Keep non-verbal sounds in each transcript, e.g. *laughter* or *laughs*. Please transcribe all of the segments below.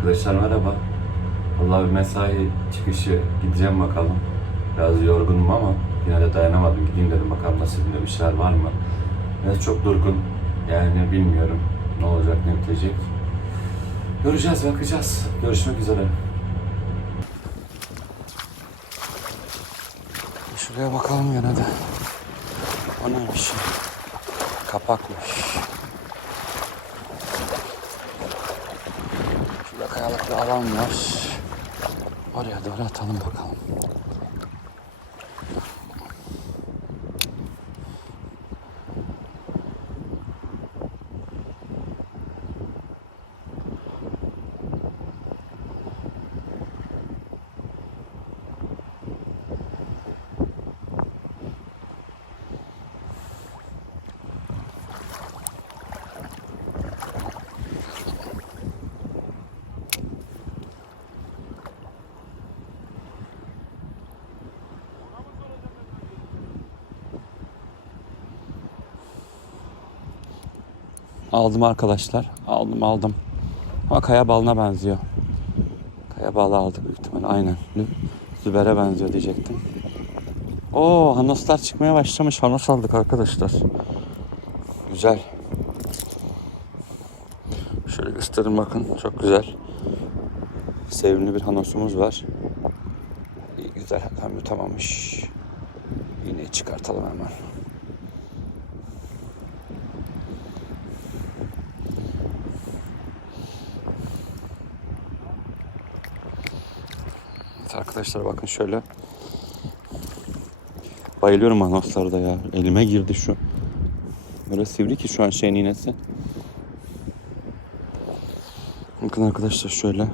Arkadaşlar merhaba. Vallahi bir mesai çıkışı gideceğim bakalım. Biraz yorgunum ama yine de dayanamadım. Gideyim dedim bakalım nasıl bir şeyler var mı? Biraz çok durgun. Yani bilmiyorum ne olacak ne bitecek. Göreceğiz bakacağız. Görüşmek üzere. Şuraya bakalım gene de. O neymiş? Kapakmış. Bir alan var. Oraya doğru atalım bakalım. Aldım arkadaşlar. Aldım aldım. Ama kaya balına benziyor. Kaya balı aldık büyük ihtimalle. Aynen. Zübere benziyor diyecektim. Oo hanoslar çıkmaya başlamış. Hanos aldık arkadaşlar. Güzel. Şöyle göstereyim bakın. Çok güzel. Sevimli bir hanosumuz var. İyi güzel. Hem yutamamış. Yine çıkartalım hemen. Arkadaşlar bakın şöyle. Bayılıyorum anonslarda ya. Elime girdi şu. Böyle sivri ki şu an şeyin iğnesi. Bakın arkadaşlar şöyle.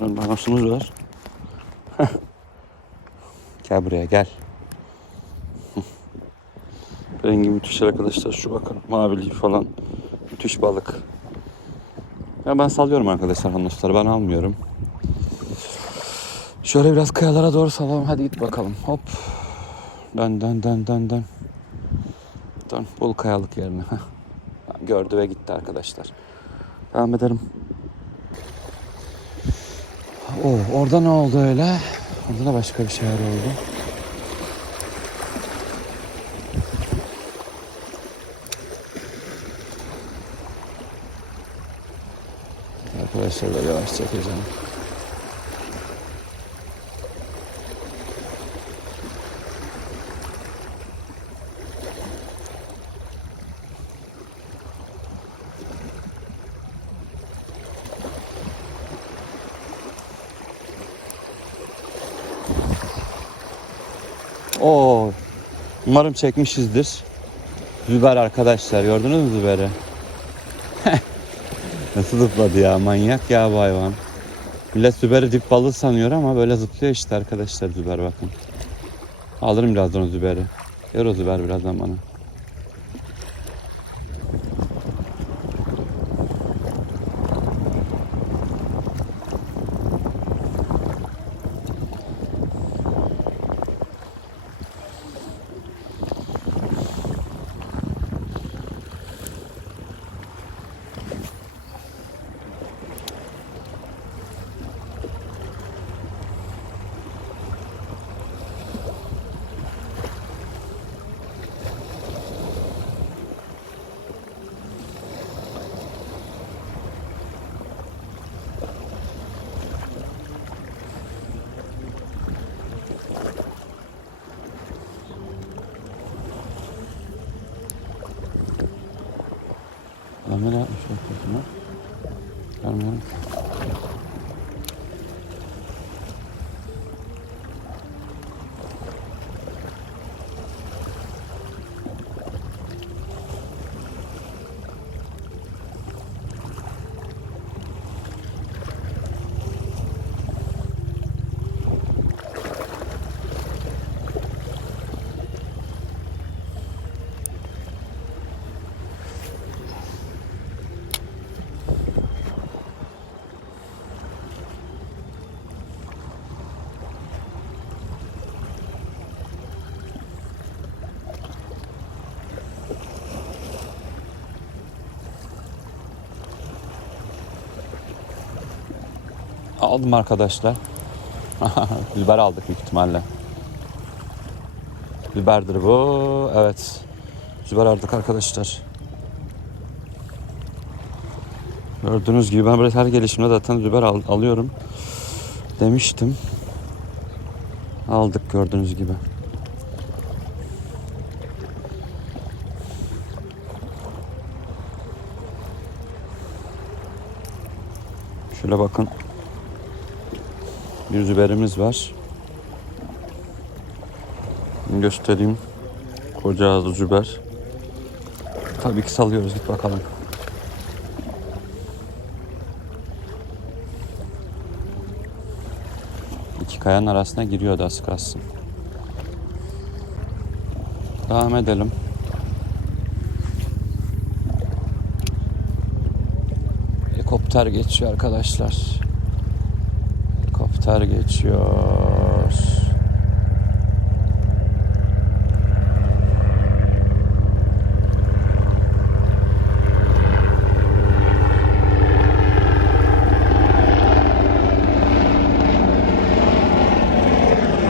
Anonsumuz var. *laughs* Gel buraya gel. *laughs* Rengi müthiş arkadaşlar. Şu bakın maviliği falan. Müthiş balık. Ya ben sallıyorum arkadaşlar anonsları. Ben almıyorum. Şöyle biraz kayalara doğru salalım. Hadi git bakalım. Hop. Dön dön dön dön dön. Dön. Bul kayalık yerine. Gördü ve gitti arkadaşlar. Devam edelim. Oo, orada ne oldu öyle? Orada da başka bir şeyler oldu. Arkadaşlar da yavaş çekeceğim. Oo. Umarım çekmişizdir. Züber arkadaşlar gördünüz mü Züber'i? *laughs* Nasıl zıpladı ya manyak ya bu hayvan. Millet Züber'i dip balığı sanıyor ama böyle zıplıyor işte arkadaşlar Züber bakın. Alırım birazdan o Züber'i. Yer o Züber birazdan bana. Lan ne yapmış bakıyorsun Aldım arkadaşlar. *laughs* Biber aldık büyük ihtimalle. Biberdir bu. Evet. Biber aldık arkadaşlar. Gördüğünüz gibi ben böyle her gelişimde zaten biber al- alıyorum. Demiştim. Aldık gördüğünüz gibi. Şöyle bakın. Bir biberimiz var. Göstereyim. Koca ağızlı biber. Tabii ki salıyoruz git bakalım. İki kayanın arasına giriyordu az kalsın. Devam edelim. Helikopter geçiyor arkadaşlar. Helikopter geçiyor.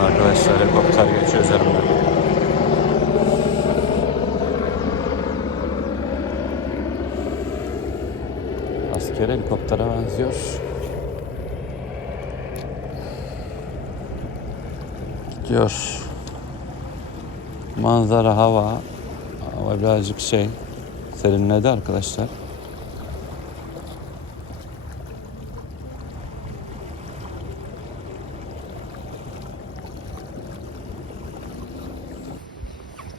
Arkadaşlar helikopter geçiyor üzerimden. Asker helikoptere benziyor. Gidiyor. Manzara, hava. Hava birazcık şey serinledi arkadaşlar.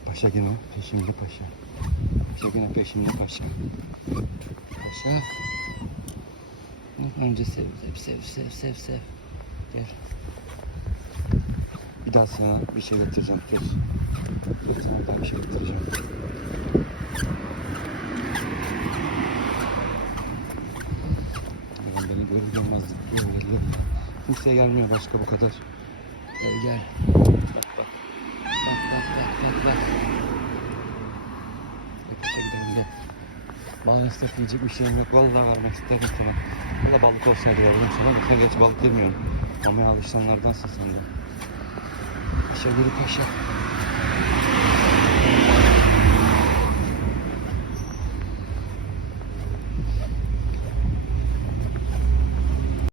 Paşa yine peşimde paşa. Paşa yine peşimde paşa. Paşa. Önce sev, sev, sev, sev, sev, sev. Gel. Bir daha sana bir şey getireceğim. Dur. Dur sana daha bir şey getireceğim. Beni, beni görür görmez zıplıyor, geliyor. Kimseye gelmiyor başka bu kadar. Gel gel. Bak bak. Bak bak bak bak bak. Yakışa gidelim gel. Balık ister yiyecek bir şeyim yok. Vallahi vermek isterim sana. Valla balık olsaydı veririm sana. Sen geç balık yemiyorum. Ama alışanlardansın sen de. Yürü paşa.